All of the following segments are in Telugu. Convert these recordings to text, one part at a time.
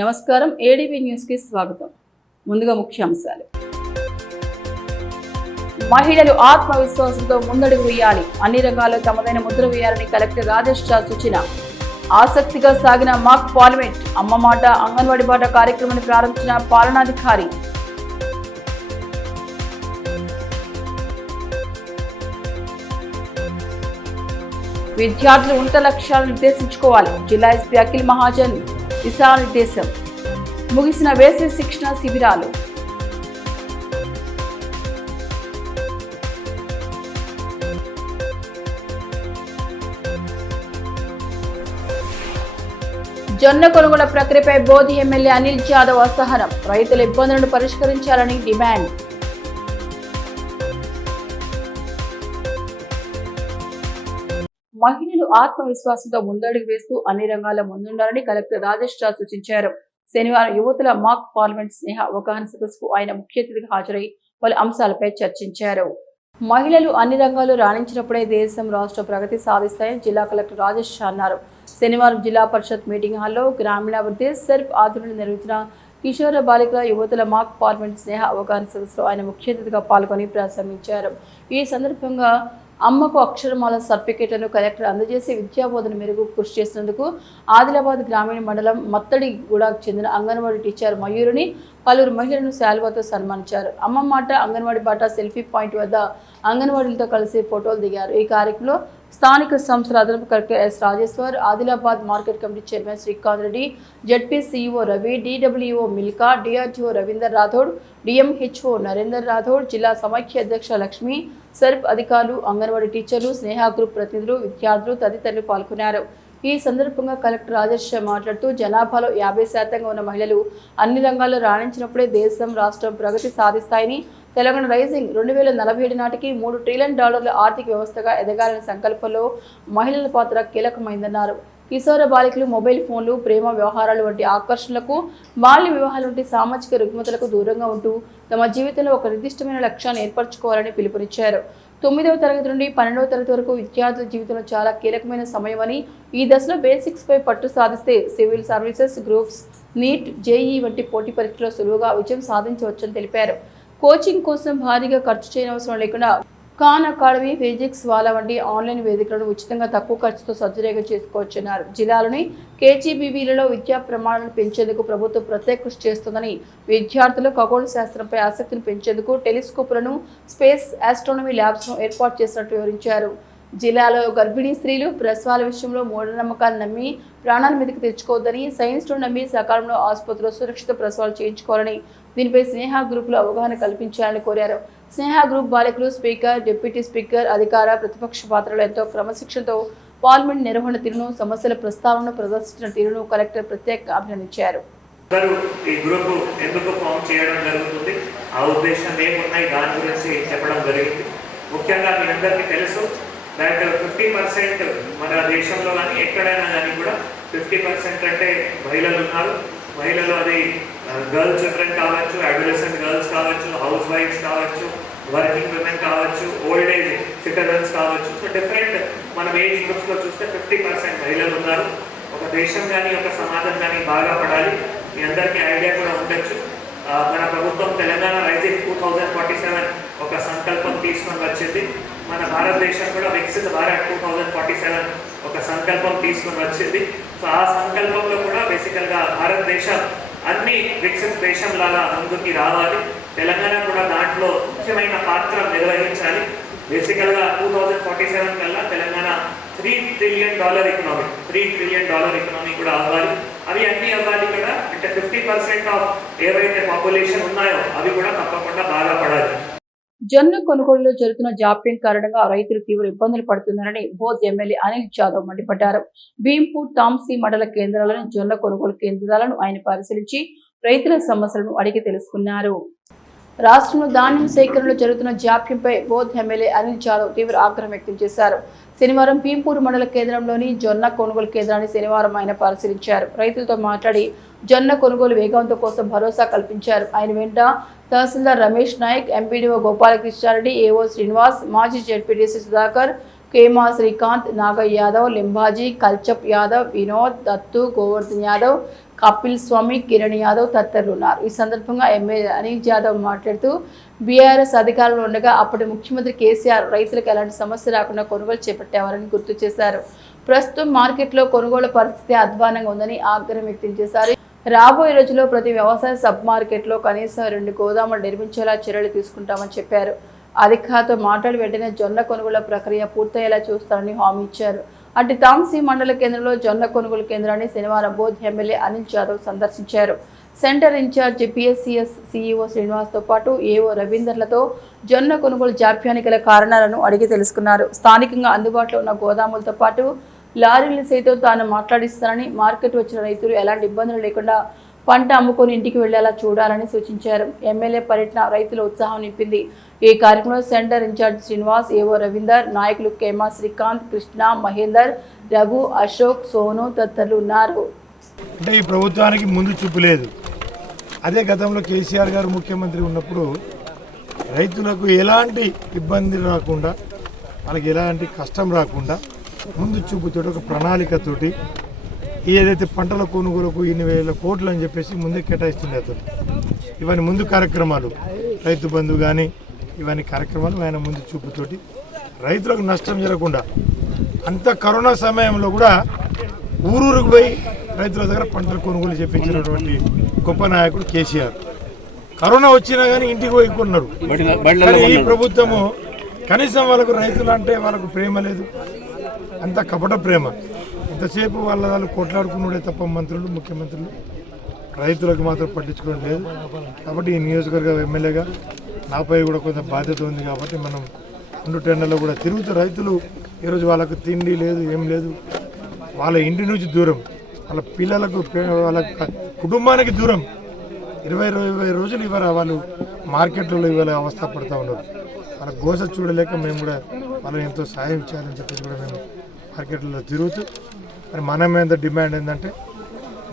నమస్కారం ఏడీవీ న్యూస్ కి స్వాగతం. ముందుగా ముఖ్యాంశాలు. మహిళలు ఆత్మవిశ్వాసంతో ముందడుగు వేయాలి, అన్ని రంగాల్లో తమదైన ముద్ర వేయాలని కలెక్టర్ రాజేష్ ఝా సూచన. ఆసక్తిగా సాగిన మాక్ పార్లమెంట్, అమ్మ మాట అంగన్వాడీ బాట కార్యక్రమాన్ని ప్రారంభించిన పాలనాధికారి. విద్యార్థులు ఉన్నత లక్ష్యాలను నిర్దేశించుకోవాలి, జిల్లా ఎస్పీ అఖిల్ మహాజన్ దిశానిర్దేశం. ముగిసిన వేసవి శిక్షణ శిబిరాలు. జొన్న కొనుగోలు ప్రక్రియపై బోధి ఎమ్మెల్యే అనిల్ జాదవ్ అసహనం, రైతుల ఇబ్బందులను పరిష్కరించాలని డిమాండ్. మహిళలు ఆత్మవిశ్వాసంతో ముందడుగు వేస్తూ అన్ని రంగాల్లో ముందుండాలని కలెక్టర్ రాజేష్ ఝా సూచించారు. శనివారం యువతుల మాక్ పార్లమెంట్ స్నేహ అవగాహన సదస్సుకు ఆయన ముఖ్య అతిథిగా హాజరై పలు అంశాలపై చర్చించారు. మహిళలు అన్ని రంగాల్లో రాణించినప్పుడే దేశం, రాష్ట్ర ప్రగతి సాధిస్తాయని జిల్లా కలెక్టర్ రాజేష్ ఝా అన్నారు. శనివారం జిల్లా పరిషత్ మీటింగ్ హాల్లో గ్రామీణాభివృద్ధి సెర్ప్ ఆధ్వర్యంలో నిర్వహించిన కిషోర బాలికల యువతుల మాక్ పార్లమెంట్ స్నేహ అవగాహన సదస్సులో ఆయన ముఖ్య అతిథిగా పాల్గొని ప్రసంగించారు. ఈ సందర్భంగా అమ్మకు అక్షరమాల సర్టిఫికేట్లను కలెక్టర్ అందజేసి విద్యాబోధన మెరుగు కృషి చేసినందుకు ఆదిలాబాద్ గ్రామీణ మండలం మత్తడిగూడకు చెందిన అంగన్వాడీ టీచర్ మయూరిని పలువురు మహిళలను శాలువాతో సన్మానించారు. అమ్మ మాట అంగన్వాడీ బాట సెల్ఫీ పాయింట్ వద్ద అంగన్వాడీలతో కలిసి ఫోటోలు దిగారు. ఈ కార్యక్రమంలో స్థానిక సంస్థల అదనపు collector S Rajeshwar, Adilabad market committee chairman Srikanth Reddy, ZP CEO Ravi, DWO Milka, DRTO Ravinder Rathod, DMHO Narender Rathod, జిల్లా సమైక్య అధ్యక్ష లక్ష్మి, సెర్ప్ అధికారులు, అంగన్వాడీ టీచర్లు, స్నేహ గ్రూప్ ప్రతినిధులు, విద్యార్థులు తదితరులు పాల్గొన్నారు. ఈ సందర్భంగా కలెక్టర్ రాజేష్ మాట్లాడుతూ జనాభాలో 50% ఉన్న మహిళలు అన్ని రంగాల్లో రాణించినప్పుడే దేశం, రాష్ట్రం ప్రగతి సాధిస్తాయని, తెలంగాణ రైజింగ్ 2047 నాటికి $3 ట్రిలియన్ ఆర్థిక వ్యవస్థగా ఎదగాలనే సంకల్పంలో మహిళల పాత్ర కీలకమైందన్నారు. కిశోర బాలికలు మొబైల్ ఫోన్లు, ప్రేమ వ్యవహారాలు వంటి ఆకర్షణలకు, బాల్య వివాహాల వంటి సామాజిక రుగ్మతలకు దూరంగా ఉంటూ తమ జీవితంలో ఒక నిర్దిష్టమైన లక్ష్యాన్ని ఏర్పరచుకోవాలని పిలుపునిచ్చారు. 9వ తరగతి నుండి 12వ తరగతి వరకు విద్యార్థుల జీవితంలో చాలా కీలకమైన సమయమని, ఈ దశలో బేసిక్స్ పై పట్టు సాధిస్తే civil services, groups, NEET, JEE వంటి పోటీ పరీక్షలో సులువుగా విజయం సాధించవచ్చని తెలిపారు. కోచింగ్ కోసం భారీగా ఖర్చు చేయనవసరం లేకుండా ఖాన్ అకాడమీ, ఫిజిక్స్ వాలా వంటి ఆన్లైన్ వేదికలను ఉచితంగా తక్కువ ఖర్చుతో సద్వినియోగం చేసుకోవచ్చన్నారు. జిల్లాలోని కేజీబీవీలలో విద్యా ప్రమాణాలను పెంచేందుకు ప్రభుత్వం ప్రత్యేక కృషి చేస్తుందని, విద్యార్థులు ఖగోళ శాస్త్రంపై ఆసక్తిని పెంచేందుకు టెలిస్కోపులను, స్పేస్ ఆస్ట్రానమీ ల్యాబ్స్ను ఏర్పాటు చేసినట్టు వివరించారు. జిల్లాలో గర్భిణీ స్త్రీలు ప్రసవాల విషయంలో మూఢనమ్మకాలు నమ్మి ప్రాణాల మీదకి తెచ్చుకోవద్దని, సైన్స్ను నమ్మి సకాలంలో ఆసుపత్రిలో సురక్షిత ప్రసవాలు చేయించుకోవాలని, దీనిపై స్నేహ గ్రూపులో అవగాహన కల్పించాలని కోరారు. స్నేహ గ్రూప్ బాలికలు స్పీకర్, డిప్యూటీ స్పీకర్, అధికార ప్రతిపక్ష పాత్రలు ఎంతో క్రమశిక్షణతో పార్లమెంట్ నిర్వహణ తీరును, సమస్యల ప్రస్తావనను ప్రదర్శించిన తీరును కలెక్టర్ ప్రత్యేకంగా అభినందించారు. ఈ గ్రూప్ ఎందుకు ఫామ్ చేయడం జరుగుతుంది, ఆ ఉద్దేశం ఏమున్నాయి, దాని గురించి చెప్పడం జరిగింది. ముఖ్యంగా మీ అందరికీ తెలుసు దాంట్లో 50% మన దేశంలో కానీ ఎక్కడైనా కానీ కూడా 50% అంటే మహిళలు ఉన్నారు. మహిళలు అది గర్ల్స్ చిల్డ్రన్ కావచ్చు, అడోలసెంట్ గర్ల్స్ కావచ్చు, హౌస్ వైఫ్స్ కావచ్చు, వర్కింగ్ విమెన్ కావచ్చు, ఓల్డ్ ఏజ్ సిటిజన్స్ కావచ్చు. సో డిఫరెంట్ మనం ఏజ్ గ్రూప్స్లో చూస్తే 50% మహిళలు ఉన్నారు. ఒక దేశం కానీ ఒక సమాజం కానీ బాగా పడాలి. మీ అందరికీ ఐడియా కూడా ఉండొచ్చు. మన ప్రభుత్వం తెలంగాణ రైజింగ్ 2047 ఒక సంకల్పం తీసుకొని వచ్చింది. మన భారతదేశం కూడా వికసిత భారత్ 2047 ఒక సంకల్పం తీసుకొని వచ్చింది. సో ఆ సంకల్పంలో కూడా బేసికల్గా భారతదేశం అన్ని వికసిత దేశం లాగా ముందుకి రావాలి. తెలంగాణ కూడా దాంట్లో ముఖ్యమైన పాత్ర నిర్వహించాలి. బేసికల్గా 2047 కల్లా Telangana $3 trillion economy, $3 trillion economy కూడా అవ్వాలి. అవి అన్నీ అవ్వాలి కూడా అంటే 50% ఆఫ్ ఏవైతే పాపులేషన్ ఉన్నాయో అవి కూడా తప్పకుండా బాగా పడాలి. జొన్న కొనుగోలులో జరుగుతున్న జాప్యం కారణంగా రైతులు తీవ్ర ఇబ్బందులు పడుతున్నారని బోధ్ ఎమ్మెల్యే అనిల్ జాదవ్ మండిపడ్డారు. భీంపూర్, తాంసీ మండల కేంద్రాలను జొన్న కొనుగోలు కేంద్రాలను ఆయన పరిశీలించి రైతుల సమస్యలను అడిగి తెలుసుకున్నారు. రాష్ట్రంలో ధాన్యం సేకరణలో జరుగుతున్న జాప్యంపై బోధ్ ఎమ్మెల్యే అనిల్ జాదవ్ తీవ్ర ఆగ్రహం వ్యక్తం చేశారు. శనివారం భీంపూర్ మండల కేంద్రంలోని జొన్న కొనుగోలు కేంద్రాన్ని శనివారం ఆయన పరిశీలించారు. రైతులతో మాట్లాడి జొన్న కొనుగోలు వేగవంతం కోసం భరోసా కల్పించారు. ఆయన వెంట తహసీల్దార్ రమేష్ నాయక్, ఎంపీడీఓ గోపాలకృష్ణారెడ్డి, ఏఓ శ్రీనివాస్, మాజీ జెడ్పీటీసీ సుధాకర్, కేమా శ్రీకాంత్, నాగ యాదవ్, లింబాజీ, కల్చప్ యాదవ్, వినోద్, దత్తు, గోవర్ధన్ యాదవ్, కపిల్ స్వామి, కిరణ్ యాదవ్ తదితరులు ఉన్నారు. ఈ సందర్భంగా ఎమ్మెల్యే అనిల్ యాదవ్ మాట్లాడుతూ బీఆర్ఎస్ అధికారంలో ఉండగా అప్పటి ముఖ్యమంత్రి కేసీఆర్ రైతులకు ఎలాంటి సమస్య రాకుండా కొనుగోలు చేపట్టేవారని గుర్తు చేశారు. ప్రస్తుతం మార్కెట్లో కొనుగోలు పరిస్థితి అధ్వానంగా ఉందని ఆగ్రహం వ్యక్తం చేశారు. రాబోయే రోజుల్లో ప్రతి వ్యవసాయ సబ్ మార్కెట్లో కనీసం 2 గోదాములు నిర్మించేలా చర్యలు తీసుకుంటామని చెప్పారు. అధికారులతో మాట్లాడి వెంటనే జొన్న కొనుగోలు ప్రక్రియ పూర్తయ్యేలా చూస్తారని హామీ ఇచ్చారు. అటు తాంసీ మండల కేంద్రంలో జొన్న కొనుగోలు కేంద్రాన్ని శనివారం బోధ్ ఎమ్మెల్యే అనిల్ యాదవ్ సందర్శించారు. సెంటర్ ఇన్ఛార్జి పిఎస్సిఎస్ సిఇఓ శ్రీనివాస్తో పాటు ఏఓ రవీందర్లతో జొన్న కొనుగోలు జాప్యానికి గల కారణాలను అడిగి తెలుసుకున్నారు. స్థానికంగా అందుబాటులో ఉన్న గోదాములతో పాటు లారీలు సైతం తాను మాట్లాడిస్తానని, మార్కెట్ వచ్చిన రైతులు ఎలాంటి ఇబ్బందులు లేకుండా పంట అమ్ముకొని ఇంటికి వెళ్లేలా చూడాలని సూచించారు. ఎమ్మెల్యే పర్యటన రైతుల ఉత్సాహం నింపింది. ఈ కార్యక్రమంలో సెంటర్ ఇన్ఛార్జ్ శ్రీనివాస్, ఏవో రవీందర్, నాయకులు కేమా శ్రీకాంత్, కృష్ణ, మహేందర్, రఘు, అశోక్, సోను తదితరులు ఉన్నారు. అంటే ఈ ప్రభుత్వానికి ముందు చూపు లేదు. అదే గతంలో కేసీఆర్ గారు ముఖ్యమంత్రి ఉన్నప్పుడు రైతులకు ఎలాంటి ఇబ్బంది రాకుండా, వాళ్ళకి ఎలాంటి కష్టం రాకుండా ముందు చూపుతోటి ఒక ప్రణాళికతోటి ఏదైతే పంటల కొనుగోలుకు 8,000 కోట్లు అని చెప్పేసి ముందే కేటాయిస్తుంది అతను. ఇవన్నీ ముందు కార్యక్రమాలు, రైతు బంధు కానీ ఇవన్నీ కార్యక్రమాలు ఆయన ముందు చూపుతోటి రైతులకు నష్టం జరగకుండా, అంత కరోనా సమయంలో కూడా ఊరూరుకు పోయి రైతుల దగ్గర పంటల కొనుగోలు చేపించినటువంటి గొప్ప నాయకుడు కేసీఆర్. కరోనా వచ్చినా కానీ ఇంటికి పోయి కొన్నారు. కానీ ఈ ప్రభుత్వము కనీసం వాళ్ళకు రైతులు అంటే వాళ్ళకు ప్రేమ లేదు, అంత కపట ప్రేమ. ఎంతసేపు వాళ్ళు కొట్లాడుకున్నాడే తప్ప మంత్రులు, ముఖ్యమంత్రులు రైతులకు మాత్రం పట్టించుకోవడం లేదు. కాబట్టి ఈ నియోజకవర్గ ఎమ్మెల్యేగా నాపై కూడా కొంత బాధ్యత ఉంది. కాబట్టి మనం 2 టెండర్లో కూడా తిరుగుతూ రైతులు ఈరోజు వాళ్ళకు తిండి లేదు, ఏం లేదు, వాళ్ళ ఇంటి నుంచి దూరం, వాళ్ళ పిల్లలకు, వాళ్ళ కుటుంబానికి దూరం 20 రోజులు ఇవాళ వాళ్ళు మార్కెట్లలో ఇవాళ అవస్థ పడుతూ ఉన్నారు. వాళ్ళ గోస చూడలేక మేము కూడా వాళ్ళని ఎంతో సాయం చేయాలని చెప్పేసి కూడా మేము మార్కెట్లలో తిరుగుతూ, మరి మనం ఎంత డిమాండ్ ఏంటంటే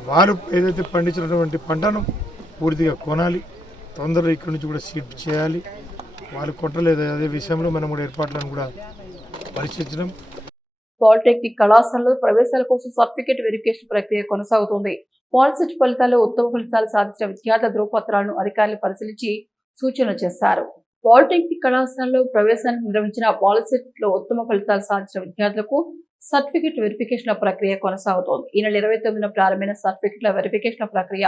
వారు ఏదైతే పండించినటువంటి పంటను పూర్తిగా కొనాలి, తొందరగా ఇక్కడి నుంచి కూడా షిఫ్ట్ చేయాలి. వాళ్ళు కొట్టలేదు, అదే విషయంలో మనం కూడా ఏర్పాట్లను కూడా పరిశీలించడం. పాలిటెక్నిక్ కళాశాలలో ప్రవేశాల కోసం సర్టిఫికేట్ వెరిఫికేషన్ ప్రక్రియ కొనసాగుతోంది. పాలిసెట్ ఫలితాల్లో ఉత్తమ ఫలితాలు సాధించిన విద్యార్థుల ధృవపత్రాలను అధికారులు పరిశీలించి సూచనలు చేశారు. పాలిటెక్నిక్ కళాశాలలో ప్రవేశానికి నిర్వహించిన పాలిసెట్ లో ఉత్తమ ఫలితాలు సాధించిన విద్యార్థులకు సర్టిఫికేట్ వెరిఫికేషన్ ప్రక్రియ కొనసాగుతోంది. ఈ నెల 29న ప్రారంభమైన సర్టిఫికేట్ల వెరిఫికేషన్ ప్రక్రియ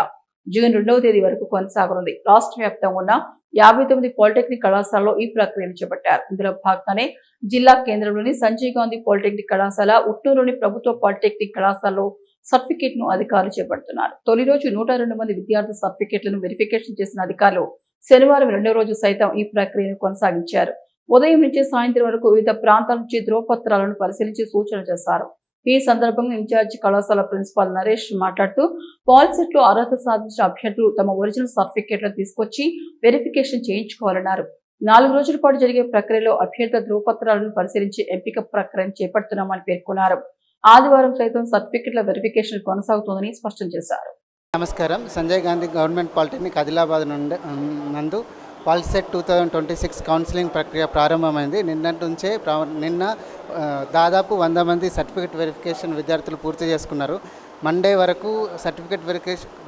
జూన్ 2వ తేదీ వరకు కొనసాగనుంది. రాష్ట్ర వ్యాప్తంగా ఉన్న 59 పాలిటెక్నిక్ కళాశాలలో ఈ ప్రక్రియను చేపట్టారు. ఇందులో భాగంగానే జిల్లా కేంద్రంలోని సంజయ్ గాంధీ పాలిటెక్నిక్ కళాశాల, ఉట్నూరులోని ప్రభుత్వ పాలిటెక్నిక్ కళాశాలలో సర్టిఫికేట్ ను అధికారులు చేపడుతున్నారు. తొలి రోజు 102 మంది విద్యార్థుల సర్టిఫికేట్లను వెరిఫికేషన్ చేసిన అధికారులు శనివారం 2వ రోజు సైతం ఈ ప్రక్రియను కొనసాగించారు. ఉదయం నుంచి సాయంత్రం వరకు వివిధ ప్రాంతాల నుంచి ధృవపత్రాలను పరిశీలించి సూచనలు చేశారు. ఈ సందర్భంగా ఇన్ఛార్జి కళాశాల ప్రిన్సిపాల్ నరేష్ మాట్లాడుతూ పాలిసెట్ లో అర్హత సాధించిన అభ్యర్థులు తమ ఒరిజినల్ సర్టిఫికేట్లను తీసుకొచ్చి వెరిఫికేషన్ చేయించుకోవాలన్నారు. 4 రోజుల పాటు జరిగే ప్రక్రియలో అభ్యర్థుల ధృవపత్రాలను పరిశీలించి ఎంపిక ప్రక్రియను చేపడుతున్నామని పేర్కొన్నారు. ఆదివారం సైతం సర్టిఫికేట్ల వెరిఫికేషన్ కొనసాగుతోందని స్పష్టం చేశారు. నమస్కారం. సంజయ్ గాంధీ గవర్నమెంట్ పాలిటెక్నిక్ ఆదిలాబాద్ నందు పాలిసెట్ 2026 కౌన్సిలింగ్ ప్రక్రియ ప్రారంభమైంది. నిన్న దాదాపు 100 మంది సర్టిఫికేట్ వెరిఫికేషన్ విద్యార్థులు పూర్తి చేసుకున్నారు. మండే వరకు సర్టిఫికేట్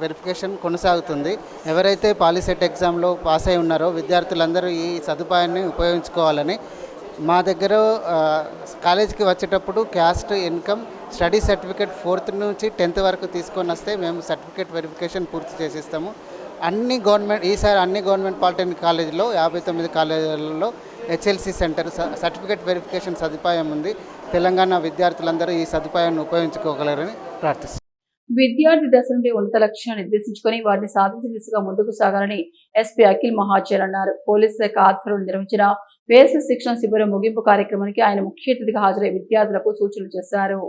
వెరిఫికేషన్ కొనసాగుతుంది. ఎవరైతే పాలిసెట్ ఎగ్జామ్లో పాస్ అయి ఉన్నారో విద్యార్థులందరూ ఈ సదుపాయాన్ని ఉపయోగించుకోవాలని, మా దగ్గర కాలేజీకి వచ్చేటప్పుడు caste, income, study certificate 4th నుంచి 10th వరకు తీసుకొని వస్తే మేము సర్టిఫికేట్ వెరిఫికేషన్ పూర్తి చేసిస్తాము. ఈసారి అన్ని గవర్నమెంట్ పాలిటెక్నిక్ కాలేజీలో 59 కాలేజీలలో హెచ్ఎల్సి సెంటర్ సర్టిఫికేట్ వెరిఫికేషన్ సదుపాయం ఉంది. తెలంగాణ విద్యార్థులందరూ ఈ సదుపాయాన్ని ఉపయోగించుకోగలరని ప్రార్థిస్తున్నాను. విద్యార్థి దశ నుండి ఉన్నత లక్ష్యాన్ని నిర్దేశించుకొని వాటిని సాధించే దిశగా ముందుకు సాగాలని ఎస్పీ అఖిల్ మహాజన్ అన్నారు. పోలీసు శాఖ ఆధ్వర్యంలో నిర్వహించిన వేసవి శిక్షణ శిబిరం ముగింపు కార్యక్రమానికి ఆయన ముఖ్య అతిథిగా హాజరై విద్యార్థులకు సూచనలు చేశారు.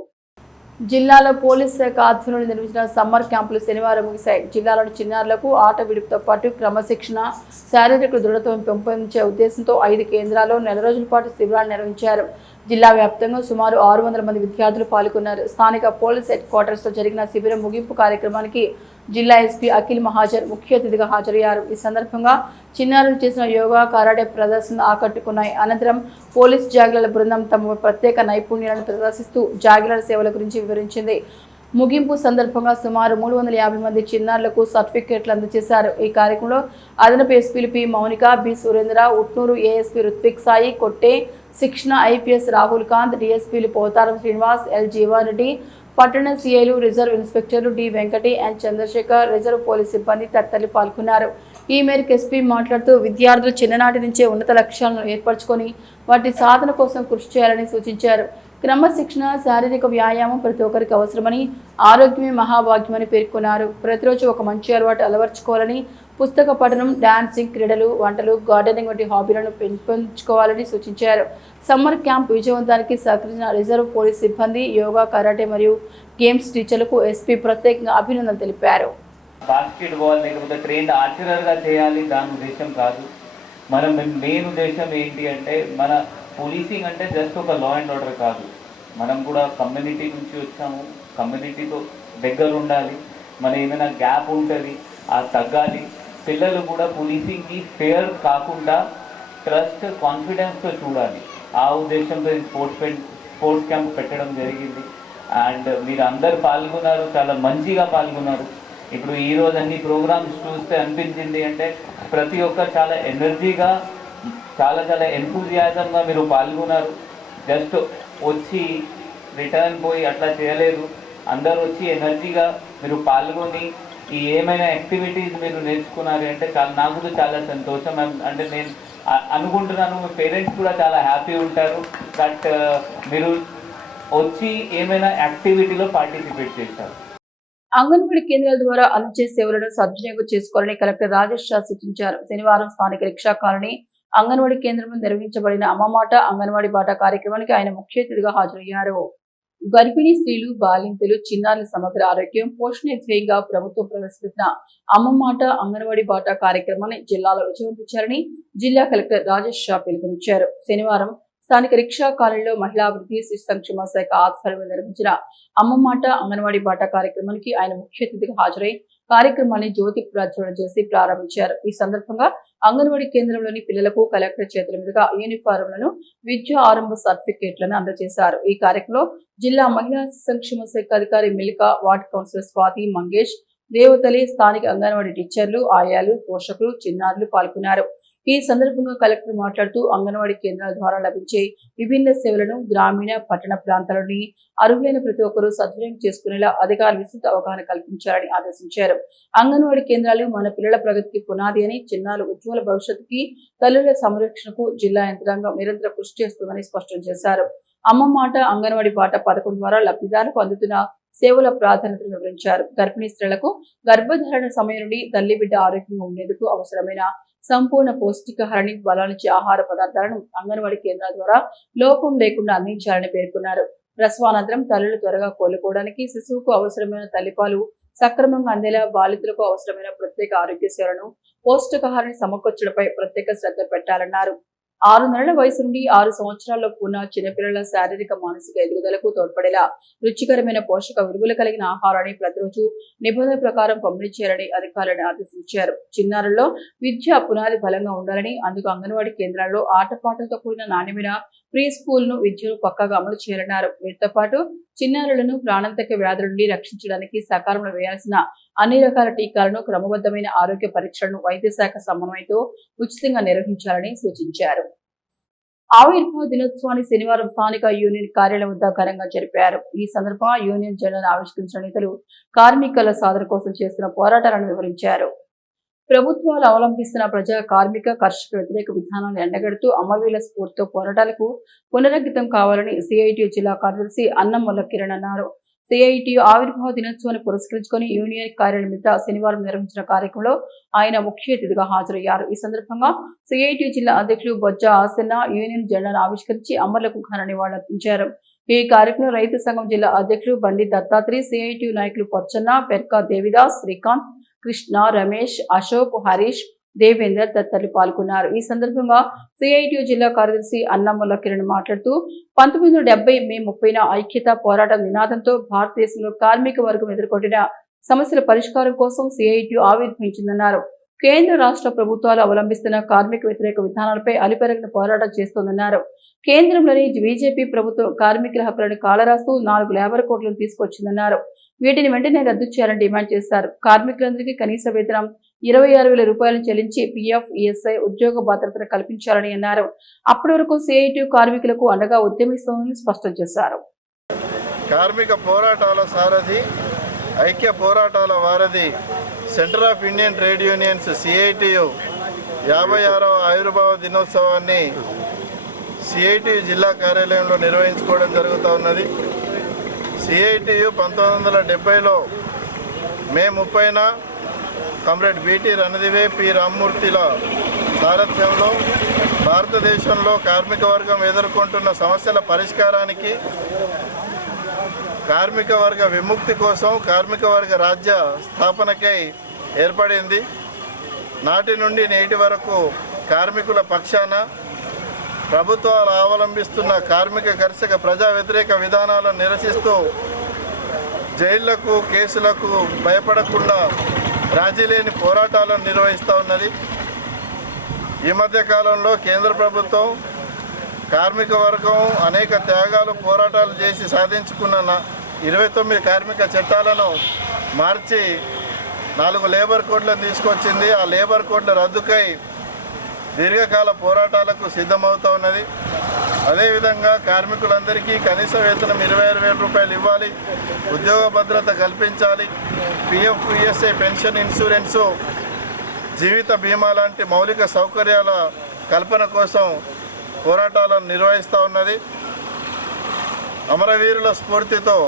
జిల్లాలో పోలీసు శాఖ ఆధ్వర్యంలో నిర్వహించిన సమ్మర్ క్యాంపులు శనివారం ముగిశాయి. జిల్లాలోని చిన్నారులకు ఆట విడుపుతో పాటు క్రమశిక్షణ, శారీరక దృఢత్వం పెంపొందించే ఉద్దేశంతో 5 కేంద్రాల్లో 4 రోజుల పాటు శిబిరాలు నిర్వహించారు. జిల్లా వ్యాప్తంగా సుమారు 600 మంది విద్యార్థులు పాల్గొన్నారు. స్థానిక పోలీస్ హెడ్ క్వార్టర్స్ లో జరిగిన శిబిరం ముగింపు కార్యక్రమానికి జిల్లా ఎస్పీ అఖిల్ మహాజన్ ముఖ్య అతిథిగా హాజరయ్యారు. ఈ సందర్భంగా చిన్నారులు చేసిన యోగా, కరాటే ప్రదర్శనలు ఆకట్టుకున్నాయి. అనంతరం పోలీస్ జాగిలాల బృందం తమ ప్రత్యేక నైపుణ్యాలను ప్రదర్శిస్తూ జాగిలాల సేవల గురించి వివరించింది. ముగింపు సందర్భంగా సుమారు 350 మంది చిన్నారులకు సర్టిఫికేట్లు అందజేశారు. ఈ కార్యక్రమంలో అదనపు ఎస్పీలు P Mounika, B Surendra, Utnoor ASP Ruthvik Sai, కొట్టే శిక్షణ ఐపీఎస్ రాహుల్ కాంత్, డిఎస్పీలు పోతారం శ్రీనివాస్, ఎల్ జీవారెడ్డి, పట్టణ సీఐలు, రిజర్వ్ ఇన్స్పెక్టర్లు D Venkati, N Chandrashekar, reserve police సిబ్బంది తదితరులు పాల్గొన్నారు. ఈ మేరకు ఎస్పీ మాట్లాడుతూ విద్యార్థులు చిన్ననాటి నుంచే ఉన్నత లక్ష్యాలను ఏర్పరచుకొని వాటి సాధన కోసం కృషి చేయాలని సూచించారు. క్రమశిక్షణ, శారీరక వ్యాయామం ప్రతి ఒక్కరికి అవసరమని, ఆరోగ్యమే మహాభాగ్యమని పేర్కొన్నారు. ప్రతిరోజు ఒక మంచి అలవాటు అలవర్చుకోవాలని, పుస్తక పఠనం, డాన్సింగ్, క్రీడలు, వంటలు, గార్డెనింగ్ వంటి హాబీలను పెంపొందించుకోవాలని సూచించారు. సమ్మర్ క్యాంప్ విజయవంతానికి సహకరించిన రిజర్వ్ పోలీస్ సిబ్బంది, యోగా, కరాటే మరియు గేమ్స్ టీచర్లకు ఎస్పీ ప్రత్యేకంగా అభినందనలు తెలిపారు. బాస్కెట్బాల్ లేకపోతే ట్రైన్ ఆర్చరర్గా చేయాలి, దాని ఉద్దేశం కాదు. మనం మెయిన్ ఉద్దేశం ఏంటి అంటే, మన పోలీసింగ్ అంటే జస్ట్ ఒక లా అండ్ ఆర్డర్ కాదు. మనం కూడా కమ్యూనిటీ నుంచి వచ్చాము, కమ్యూనిటీతో దగ్గర ఉండాలి. మన ఏమైనా గ్యాప్ ఉంటుంది, అది తగ్గాలి. పిల్లలు కూడా పోలీసింగ్కి ఫేర్ కాకుండా ట్రస్ట్, కాన్ఫిడెన్స్తో చూడాలి. ఆ ఉద్దేశంతో స్పోర్ట్స్ క్యాంప్ పెట్టడం జరిగింది. అండ్ మీరు అందరు పాల్గొన్నారు, చాలా మంచిగా పాల్గొన్నారు. ఇప్పుడు ఈరోజు అన్ని ప్రోగ్రామ్స్ చూస్తే అనిపించింది అంటే ప్రతి ఒక్కరు చాలా ఎనర్జీగా, చాలా ఎంతూజియాజంగా మీరు పాల్గొన్నారు. జస్ట్ వచ్చి రిటర్న్ పోయి అట్లా చేయలేదు. అందరూ వచ్చి ఎనర్జీగా మీరు పాల్గొని ఈ ఏమైనా యాక్టివిటీస్ మీరు నేర్చుకున్నారు అంటే నాకు చాలా సంతోషం. అంటే నేను అనుకుంటున్నాను మీ పేరెంట్స్ కూడా చాలా హ్యాపీ ఉంటారు దట్ మీరు వచ్చి ఏమైనా యాక్టివిటీలో పార్టిసిపేట్ చేశారు. అంగన్వాడీ కేంద్రాల ద్వారా అందించే సేవలను సద్వినియోగం చేసుకోవాలని కలెక్టర్ రాజేష్ షా సూచించారు. శనివారం స్థానిక రిక్షా కాలనీ అంగన్వాడీ కేంద్రంలో నిర్వహించబడిన అమ్మ మాట అంగన్వాడీ బాట కార్యక్రమానికి ఆయన ముఖ్య అతిథిగా హాజరయ్యారు. గర్భిణీ స్త్రీలు, బాలింతలు, చిన్నారుల సమగ్ర ఆరోగ్యం, పోషణ ధ్యేయంగా ప్రభుత్వం ప్రవేశపెట్టిన అమ్మ మాట అంగన్వాడీ బాట కార్యక్రమాన్ని జిల్లాలో విజయవంతం జిల్లా కలెక్టర్ రాజేష్ షా పిలుపునిచ్చారు. శనివారం స్థానిక రిక్షా కాలనీలో మహిళాభివృద్ధి, శిశు సంక్షేమ శాఖ ఆధ్వర్యంలో నిర్వహించిన అమ్మ మాట అంగన్వాడీ బాట కార్యక్రమానికి ఆయన ముఖ్య అతిథిగా హాజరై కార్యక్రమాన్ని జ్యోతి ప్రజ్వలన చేసి ప్రారంభించారు. ఈ సందర్భంగా అంగన్వాడీ కేంద్రంలోని పిల్లలకు కలెక్టర్ చేతుల మీదుగా యూనిఫారంలను, విద్యా ఆరంభ సర్టిఫికేట్లను అందజేశారు. ఈ కార్యక్రమంలో జిల్లా మహిళా సంక్షేమ శాఖ అధికారి మిల్కా, వార్డు కౌన్సిలర్ స్వాతి, మంగేష్, దేవతలి, స్థానిక అంగన్వాడీ టీచర్లు, ఆయాలు, పోషకులు, చిన్నారులు పాల్గొన్నారు. ఈ సందర్భంగా కలెక్టర్ మాట్లాడుతూ అంగన్వాడీ కేంద్రాల ద్వారా లభించే విభిన్న సేవలను గ్రామీణ, పట్టణ ప్రాంతాలని అర్హులైన ప్రతి ఒక్కరూ సద్వినియోగం చేసుకునేలా అధికారులు విస్తృత అవగాహన కల్పించాలని ఆదేశించారు. అంగన్వాడీ కేంద్రాలు మన పిల్లల ప్రగతికి పునాది అని, చిన్నారుల ఉజ్వల భవిష్యత్తుకి, తల్లుల సంరక్షణకు జిల్లా యంత్రాంగం నిరంతరం కృషి చేస్తుందని స్పష్టం చేశారు. అమ్మ మాట అంగన్వాడీ బాట పథకం ద్వారా లబ్ధిదారులకు అందుతున్న సేవల ప్రాధాన్యతను వివరించారు. గర్భిణీ స్త్రీలకు గర్భధారణ సమయం నుండి తల్లి బిడ్డ ఆరోగ్యంగా ఉండేందుకు అవసరమైన సంపూర్ణ పౌష్టికాహారాన్ని, బలాన్నిచ్చే ఆహార పదార్థాలను అంగన్వాడీ కేంద్రాల ద్వారా లోపం లేకుండా అందించాలని పేర్కొన్నారు. ప్రసవానంతరం తల్లులు త్వరగా కోలుకోవడానికి, శిశువుకు అవసరమైన తల్లిపాలు సక్రమంగా అందేలా బాలితులకు అవసరమైన ప్రత్యేక ఆరోగ్య సేవలను, పౌష్టికాహారాన్ని సమకూర్చడంపై ప్రత్యేక శ్రద్ధ పెట్టాలన్నారు. 6 నెలల వయసు నుండి 6 సంవత్సరాల్లోపు ఉన్న చిన్నపిల్లల శారీరక, మానసిక ఎదుగుదలకు తోడ్పడేలా రుచికరమైన పోషక విలువలు కలిగిన ఆహారాన్ని ప్రతిరోజు నిబంధన ప్రకారం పంపిణీ చేయాలని అధికారులను ఆదేశించారు. చిన్నారుల్లో విద్య పునాది బలంగా ఉండాలని, అందుకు అంగన్వాడీ కేంద్రాల్లో ఆటపాటలతో కూడిన నాణ్యమైన ప్రీ స్కూల్ విద్యను పక్కాగా అమలు చేయాలన్నారు. వీటితో పాటు చిన్నారులను ప్రాణాంతక వ్యాధుల నుండి రక్షించడానికి సకాలంలో వేయాల్సిన అన్ని రకాల టీకాలను, క్రమబద్ధమైన ఆరోగ్య పరీక్షలను వైద్య శాఖ సమన్వయంతో ఉచితంగా నిర్వహించాలని సూచించారు. ఆవిర్భావ దినోత్సవాన్ని శనివారం స్థానిక యూనియన్ కార్యాలయం వద్ద ఘనంగా జరిపారు. ఈ సందర్భంగా యూనియన్ జెండాను ఆవిష్కరించిన నేతలు కార్మికుల సాధన కోసం చేస్తున్న పోరాటాలను వివరించారు. ప్రభుత్వాలు అవలంబిస్తున్న ప్రజా, కార్మిక, కర్షక వ్యతిరేక విధానాలను ఎండగడుతూ అమరవీరుల స్ఫూర్తితో పోరాటాలకు పునరంకితం కావాలని సిఐటియు జిల్లా కార్యదర్శి అన్నమల్ల కిరణ్ అన్నారు. సిఐటియు ఆవిర్భావ దినోత్సవాన్ని పురస్కరించుకొని యూనియన్ కార్యాలయం మీద శనివారం నిర్వహించిన కార్యక్రమంలో ఆయన ముఖ్య అతిథిగా హాజరయ్యారు. ఈ సందర్భంగా సిఐటియు జిల్లా అధ్యక్షులు బొజ్జ ఆసన్న యూనియన్ జెండాను ఆవిష్కరించి అమరులకు ఘన నివాళులర్పించారు. ఈ కార్యక్రమంలో రైతు సంఘం జిల్లా అధ్యక్షులు బండి దత్తాత్రి, సిఐటియు నాయకులు పొచ్చన్న, పెర్కా దేవిదాస్, శ్రీకాంత్, కృష్ణ, రమేష్, అశోక్, హరీష్, దేవేందర్ తదితరులు పాల్గొన్నారు. ఈ సందర్భంగా సిఐటియు జిల్లా కార్యదర్శి అన్నమల్ల కిరణ్ మాట్లాడుతూ 1970 మే 30న ఐక్యత పోరాటం నినాదంతో భారతదేశంలో కార్మిక వర్గం ఎదుర్కొంటున్న సమస్యల పరిష్కారం కోసం సిఐటియు ఆవిర్భవించిందన్నారు. కేంద్ర, రాష్ట్ర ప్రభుత్వాలు అవలంబిస్తున్న కార్మిక వ్యతిరేక విధానాలపై అలుపెరగిన పోరాటం చేస్తోందన్నారు. కేంద్రంలోని బీజేపీ ప్రభుత్వం కార్మికుల హక్కులను కాలరాస్తూ 4 లేబర్ కోడ్లను తీసుకొచ్చిందన్నారు. వీటిని వెంటనే రద్దు చేయాలని డిమాండ్ చేశారు. కార్మికులందరికీ కనీస వేతనం 26,000 రూపాయలను చెల్లించి పీఎఫ్, ఈఎస్ఐ, ఉద్యోగ భద్రతను కల్పించాలని అన్నారు. అప్పటి వరకు సిఐటియు కార్మికులకు అండగా ఉద్యమిస్తోందని స్పష్టం చేశారు. కార్మిక పోరాటాల సారథి, ఐక్య పోరాటాల వారధి centre of Indian trade unions CITU 56వ ఆవిర్భావ దినోత్సవాన్ని సిఐటియు జిల్లా కార్యాలయంలో నిర్వహించుకోవడం జరుగుతూ ఉన్నది. సిఐటియు 1970లో మే 30న కామ్రేడ్ బిటి రణదివే, పి రామ్మూర్తిల సారథ్యంలో భారతదేశంలో కార్మిక వర్గం ఎదుర్కొంటున్న సమస్యల పరిష్కారానికి, కార్మిక వర్గ విముక్తి కోసం, కార్మిక వర్గ రాజ్య స్థాపనకై ఏర్పడింది. నాటి నుండి నేటి వరకు కార్మికుల పక్షాన ప్రభుత్వాలు అవలంబిస్తున్న కార్మిక కర్షక ప్రజా వ్యతిరేక విధానాలను నిరసిస్తూ జైళ్లకు, కేసులకు భయపడకుండా రాజీ లేని పోరాటాలను నిర్వహిస్తూ ఉన్నది. ఈ మధ్య కాలంలో కేంద్ర ప్రభుత్వం కార్మిక వర్గం అనేక త్యాగాలు, పోరాటాలు చేసి సాధించుకున్న 29 కార్మిక చట్టాలను మార్చి 4 లేబర్ కోడ్లను తీసుకొచ్చింది. ఆ లేబర్ కోడ్ల రద్దుకై దీర్ఘకాల పోరాటాలకు సిద్ధమవుతూ ఉన్నది. అదేవిధంగా కార్మికులందరికీ కనీస వేతనం 26,000 రూపాయలు ఇవ్వాలి, ఉద్యోగ భద్రత కల్పించాలి, పిఎఫ్, ఈఎస్ఐ, పెన్షన్, ఇన్సూరెన్సు, జీవిత బీమా లాంటి మౌలిక సౌకర్యాల కల్పన కోసం పోరాటాలను నిర్వహిస్తూ ఉన్నది. అమరవీరుల స్ఫూర్తితో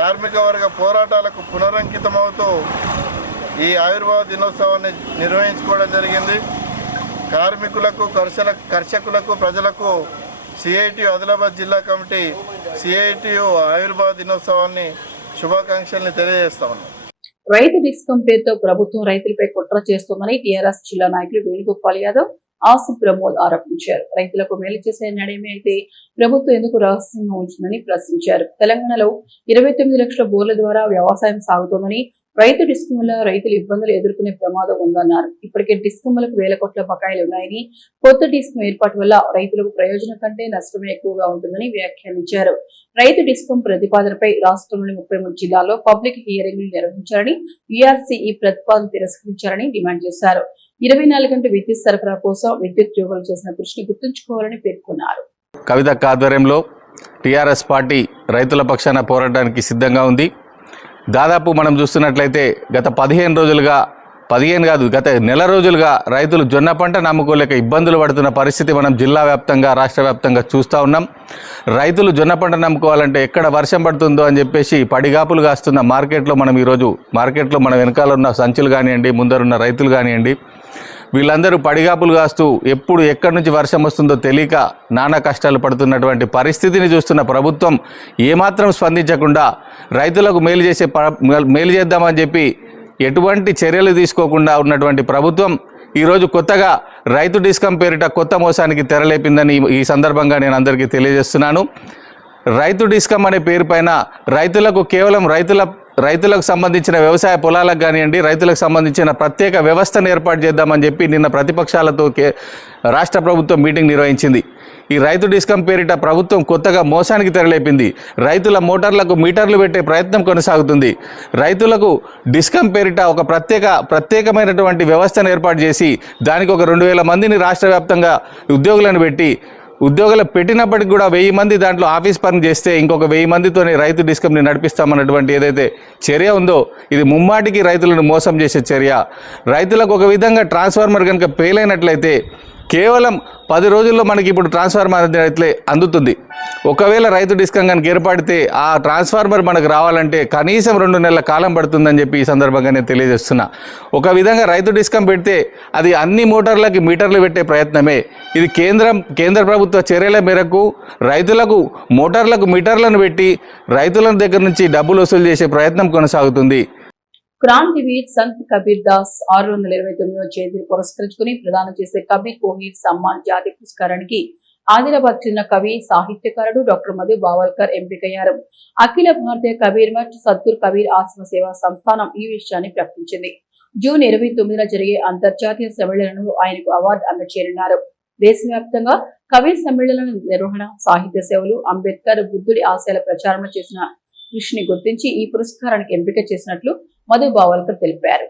కార్మిక వర్గ పోరాటాలకు పునరంకితమవుతూ ఈ ఆవిర్భావ దినోత్సవాన్ని నిర్వహించుకోవడం జరిగింది. కార్మికులకు, కర్షకులకు, ప్రజలకు సిఐటియు ఆదిలాబాద్ జిల్లా కమిటీ సిఐటియు ఆవిర్భావ దినోత్సవాన్ని శుభాకాంక్షల్ని తెలియజేస్తా ఉన్నాం. రైతు డిస్కం పేరుతో ప్రభుత్వం రైతులపై కుట్ర చేస్తోందని టీఆర్ఎస్ జిల్లా నాయకులు వేణుగోపాల్ యాదవ్, ఆసిఫ్ ప్రమోద్ ఆరోపించారు. రైతులకు మేలు చేసే నిర్ణయమే అయితే ప్రభుత్వం ఎందుకు రహస్యంగా ఉంచిందని ప్రశ్నించారు. తెలంగాణలో 29 లక్షల బోర్ల ద్వారా వ్యవసాయం సాగుతోందని, రైతు డిస్కం వల్ల రైతులు ఇబ్బందులు ఎదుర్కొనే ప్రమాదం ఉందన్నారు. ఇప్పటికే డిస్కంలకు వేల కోట్ల బకాయిలు ఉన్నాయని, కొత్త డిస్కం ఏర్పాటు వల్ల రైతులకు ప్రయోజనం కంటే నష్టమే ఎక్కువగా ఉంటుందని వ్యాఖ్యానించారు. రైతు డిస్కం ప్రతిపాదనపై రాష్ట్రంలోని 33 జిల్లాల్లో పబ్లిక్ హియరింగ్లు నిర్వహించాలని, వీఆర్సీ ఈ ప్రతిపాదన తిరస్కరించాలని డిమాండ్ చేశారు. 24 గంటల విద్యుత్ సరఫరా కోసం విద్యుత్ ఉద్యోగులు చేసిన కృషిని గుర్తుంచుకోవాలని పేర్కొన్నారు. కవిత ఆధ్వర్యంలో టీఆర్ఎస్ పార్టీ రైతుల పక్షాన పోరాటానికి సిద్ధంగా ఉంది. దాదాపు మనం చూస్తున్నట్లయితే గత 15 రోజులుగా, 15 కాదు గత నెల రోజులుగా రైతులు జొన్న పంట నమ్ముకోలేక ఇబ్బందులు పడుతున్న పరిస్థితి మనం జిల్లా వ్యాప్తంగా, రాష్ట్ర వ్యాప్తంగా చూస్తూ ఉన్నాం. రైతులు జొన్న పంట నమ్ముకోవాలంటే ఎక్కడ వర్షం పడుతుందో అని చెప్పేసి పడిగాపులు కాస్తున్న మార్కెట్లో మనం ఈరోజు మార్కెట్లో మన వెనకాల ఉన్న సంచులు కానివ్వండి, ముందరున్న రైతులు కానివ్వండి, వీళ్ళందరూ పడిగాపులు కాస్తూ ఎప్పుడు ఎక్కడి నుంచి వర్షం వస్తుందో తెలియక నానా కష్టాలు పడుతున్నటువంటి పరిస్థితిని చూస్తున్న ప్రభుత్వం ఏమాత్రం స్పందించకుండా రైతులకు మేలు చేద్దామని చెప్పి ఎటువంటి చర్యలు తీసుకోకుండా ఉన్నటువంటి ప్రభుత్వం ఈరోజు కొత్తగా రైతు డిస్కం పేరిట కొత్త మోసానికి తెరలేపిందని ఈ సందర్భంగా నేను అందరికీ తెలియజేస్తున్నాను. రైతు డిస్కం అనే పేరు పైన రైతులకు కేవలం రైతులకు సంబంధించిన వ్యవసాయ పొలాలకు కానివ్వండి, రైతులకు సంబంధించిన ప్రత్యేక వ్యవస్థను ఏర్పాటు చేద్దామని చెప్పి నిన్న ప్రతిపక్షాలతో రాష్ట్ర ప్రభుత్వం మీటింగ్ నిర్వహించింది. ఈ రైతు డిస్కం పేరిట ప్రభుత్వం కొత్తగా మోసానికి తెరలేపింది. రైతుల మోటార్లకు మీటర్లు పెట్టే ప్రయత్నం కొనసాగుతుంది. రైతులకు డిస్కం పేరిట ఒక ప్రత్యేకమైనటువంటి వ్యవస్థను ఏర్పాటు చేసి దానికి ఒక 2,000 మందిని రాష్ట్ర వ్యాప్తంగా ఉద్యోగులను పెట్టి, ఉద్యోగులు పెట్టినప్పటికి కూడా 1000 మంది దాంట్లో ఆఫీస్ పని చేస్తే ఇంకొక 1000 మందితోనే రైతు డిస్కంని నడిపిస్తామన్నటువంటి ఏదైతే చర్య ఉందో ఇది ముమ్మాటికి రైతులను మోసం చేసే చర్య. రైతులకు ఒక విధంగా ట్రాన్స్ఫార్మర్ కనుక ఫెయిల్ అయినట్లయితే కేవలం 10 రోజుల్లో మనకి ఇప్పుడు ట్రాన్స్ఫార్మర్ అందుతుంది. ఒకవేళ రైతు డిస్కం కనుక ఏర్పడితే ఆ ట్రాన్స్ఫార్మర్ మనకు రావాలంటే కనీసం 2 నెలల కాలం పడుతుందని చెప్పి ఈ సందర్భంగా నేను తెలియజేస్తున్నా. ఒక విధంగా రైతు డిస్కం పెడితే అది అన్ని మోటార్లకి మీటర్లు పెట్టే ప్రయత్నమే. ఇది కేంద్ర ప్రభుత్వ చర్యల మేరకు రైతులకు మోటార్లకు మీటర్లను పెట్టి రైతుల దగ్గర నుంచి డబ్బులు వసూలు చేసే ప్రయత్నం కొనసాగుతుంది. క్రాంతివీర్ సంత్ కబీర్ దాస్ 629వ జయంతిని పురస్కరించుకుని ప్రదానం చేసే కబీర్ కోహీర్ సమ్మాన్ జాతీయ పురస్కారానికి ఆదిలాబాద్ చెందిన కవి, సాహిత్యకారుడు డాక్టర్ మధు బావల్కర్ ఎంపికయ్యారు. అఖిల భారతీయ కబీర్ మఠ్ సద్గురు కబీర్ ఆశ్రమ సేవా సంస్థానం ఈ విషయాన్ని ప్రకటించింది. జూన్ 29న జరిగే అంతర్జాతీయ సమ్మేళనంలో ఆయనకు అవార్డు అందజేయనున్నారు. దేశవ్యాప్తంగా కవి సమ్మేళనాల నిర్వహణ, సాహిత్య సేవలు, అంబేద్కర్, బుద్ధుడి ఆశయాల ప్రచారంలో చేసిన కృషిని గుర్తించి ఈ పురస్కారానికి ఎంపిక చేసినట్లు మధు బావల్కర్ తెలిపారు.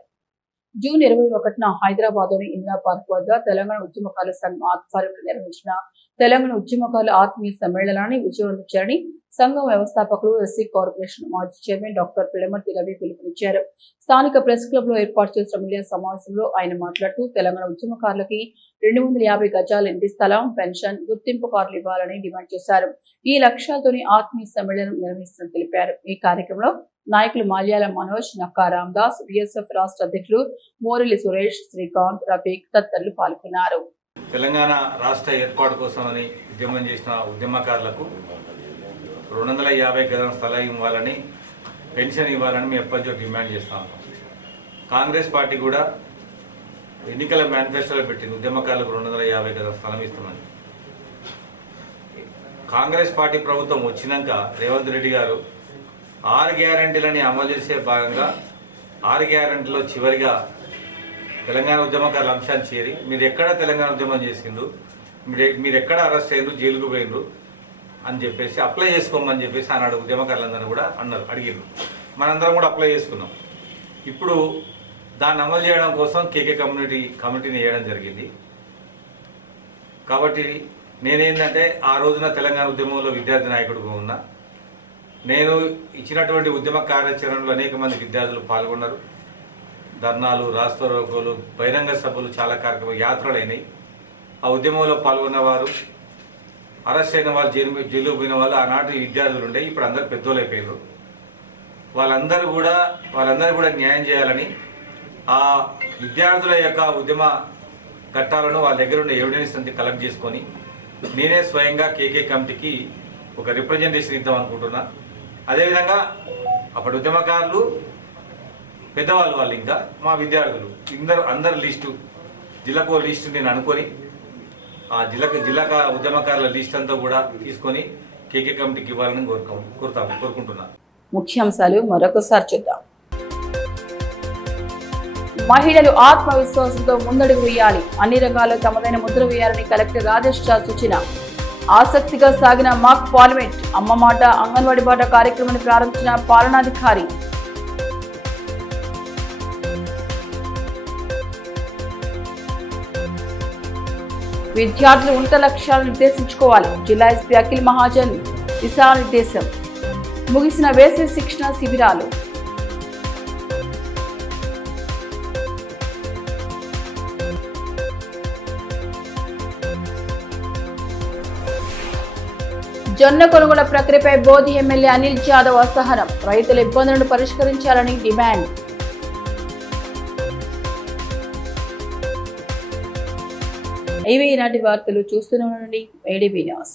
జూన్ 21న హైదరాబాద్లోని ఇందిరా పార్క్ వద్ద తెలంగాణ ఉద్యమకారుల సంఘం ఆధ్వర్యంలో నిర్వహించిన తెలంగాణ ఉద్యమకారుల ఆత్మీయ సమ్మేళనాన్ని విజయవంతం చేయాలని సంఘం వ్యవస్థాపకులు ఎస్సీ కార్పొరేషన్ మాజీ చైర్మన్ డాక్టర్ పిడమర్తి రవి పిలుపునిచ్చారు. స్థానిక ప్రెస్ క్లబ్ లో ఏర్పాటు చేసిన మీడియా సమావేశంలో ఆయన మాట్లాడుతూ తెలంగాణ ఉద్యమకారులకి 250 గజాల ఇంటి స్థలం, పెన్షన్, గుర్తింపు కార్డులు ఇవ్వాలని డిమాండ్ చేశారు. ఈ లక్ష్యాలతోని ఆత్మీయ సమ్మేళనం నిర్వహిస్తున్నట్టు తెలిపారు. ఈ కార్యక్రమంలో నాయకులు మాల్యాల మనోజ్, నక్కా రామదాస్, బిఎస్ఎఫ్ రాష్ట్ర అధ్యక్షులు మోరెల్లి సురేష్, శ్రీకాంత్, రఫీక్ తదితరులు పాల్గొన్నారు. తెలంగాణ రాష్ట్ర ఏర్పాటు కోసమని ఉద్యమం చేసిన ఉద్యమకారులకు 250 గజాల స్థలం ఇవ్వాలని, పెన్షన్ ఇవ్వాలని మేము ఎప్పటి నుంచో డిమాండ్ చేస్తా ఉన్నాం. కాంగ్రెస్ పార్టీ కూడా ఎన్నికల మేనిఫెస్టోలో పెట్టింది ఉద్యమకారులకు 250 గజాల స్థలం ఇస్తున్నాను. కాంగ్రెస్ పార్టీ ప్రభుత్వం వచ్చినాక రేవంత్ రెడ్డి గారు 6 గ్యారంటీలని అమలు చేసే భాగంగా 6 గ్యారంటీలో చివరిగా తెలంగాణ ఉద్యమకారుల అంశాన్ని చేరి మీరు ఎక్కడ తెలంగాణ ఉద్యమం చేసిండ్రు, మీరు ఎక్కడ అరెస్ట్ అయ్యిండ్రు, జైలుకు పోయినరు అని చెప్పేసి అప్లై చేసుకోమని చెప్పేసి ఆనాడు ఉద్యమకారులందరూ కూడా అడిగారు. మనందరం కూడా అప్లై చేసుకున్నాం. ఇప్పుడు దాన్ని అమలు చేయడం కోసం కేకే కమిటీని వేయడం జరిగింది. కాబట్టి నేనేంటంటే ఆ రోజున తెలంగాణ ఉద్యమంలో విద్యార్థి నాయకుడిగా ఉన్నా. నేను ఇచ్చినటువంటి ఉద్యమ కార్యాచరణలో అనేక మంది విద్యార్థులు పాల్గొన్నారు. ధర్నాలు, రాస్తారోకోలు, బహిరంగ సభలు, చాలా కార్యక్రమాలు, యాత్రలు అయినాయి. ఆ ఉద్యమంలో పాల్గొన్న వారు, అరెస్ట్ అయిన వాళ్ళు, జైలు పోయిన వాళ్ళు ఆనాటి విద్యార్థులు ఉండే, ఇప్పుడు అందరు పెద్దోళ్ళు అయిపోయారు. వాళ్ళందరూ కూడా న్యాయం చేయాలని, ఆ విద్యార్థుల యొక్క ఉద్యమ ఘట్టాలను వాళ్ళ దగ్గర ఉండే ఎవిడెన్స్ అంతా కలెక్ట్ చేసుకొని నేనే స్వయంగా కేకే కమిటీకి ఒక రిప్రజెంటేషన్ ఇద్దాం అనుకుంటున్నా. అదేవిధంగా అప్పటి ఉద్యమకారులు, పెద్దవాళ్ళు ఇంకా మా విద్యార్థులు అందరు లిస్టు, జిల్లాకో లిస్టు నేను అనుకొని ఆ జిల్లా ఉద్యమకారుల లిస్ట్ అంతా కూడా తీసుకొని కేకే కమిటీకి ఇవ్వాలని కోరుకుంటున్నాను. ముఖ్యాంశాలు మరొకసారి చూద్దాం. మహిళలు ఆత్మవిశ్వాసంతో ముందడుగు వేయాలి, అన్ని రంగాల్లో తమదైన ముద్ర వేయాలని కలెక్టర్ రాజేష్ ఝా సూచన. ఆసక్తిగా సాగిన మాక్ పార్లమెంట్, అమ్మ మాట అంగన్వాడీ బాట కార్యక్రమాన్ని ప్రారంభించిన పాలనాధికారి. విద్యార్థులు ఉన్నత లక్ష్యాలను నిర్దేశించుకోవాలి, జిల్లా ఎస్పీ అఖిల్ మహాజన్ దిశానిర్దేశం. ముగిసిన వేసవి శిక్షణ శిబిరాలు. జొన్న కొనుగోలు ప్రక్రియపై బోధి ఎమ్మెల్యే అనిల్ జాదవ్ అసహనం, రైతుల ఇబ్బందులను పరిష్కరించాలని డిమాండ్. ఇవి ఈనాటి వార్తలు. చూస్తూనే ఉండండి ADB న్యూస్.